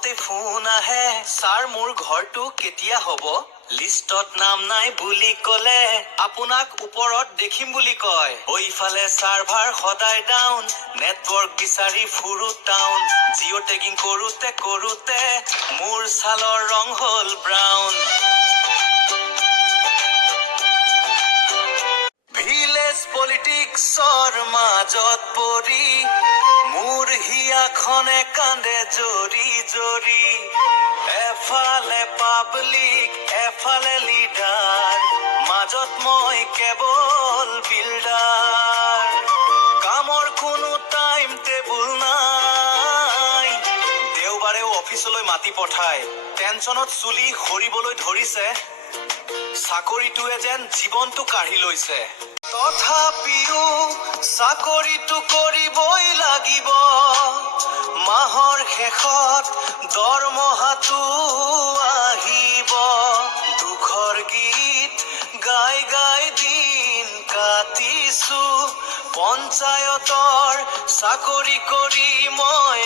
অলপতে ফোন আহে, ছাৰ মোৰ ঘৰটো কেতিয়া হ'ব? লিষ্টত নাম নাই বুলি ক'লে আপোনাক ওপৰত দেখিম বুলি কয়। ইফালে ছাৰ্ভাৰ সদায় ডাউন, নেটৱৰ্ক বিচাৰি ফুৰো টাউন। জিঅ' টেগিং কৰোতে মোৰ ছালৰ ৰং হ'ল ব্ৰাউন। ভিলেজ পলিটিক্সৰ মাজত পৰি মোৰ হিয়াখনে কান্দে জৰি জৰি। এফালে পাব্লিক এফালে লিডাৰ, মাজত মই কেৱল বিল্ডাৰ। কামৰ কোনো টাইম টেবুল নাই, দেওবাৰেও অফিচলৈ মাতি পঠায়। টেনচনত চুলি সৰিবলৈ ধৰিছে, চাকৰিটোৱে যেন জীৱনটো কাঢ়ি লৈছে। তথাপিও চাকৰিটো কৰিবই লাগিব, মাহৰ শেষত দৰমহাটো আহিব। দুখৰ গীত গাই গাই দিন কাটিছো, পঞ্চায়তৰ চাকৰি কৰি মই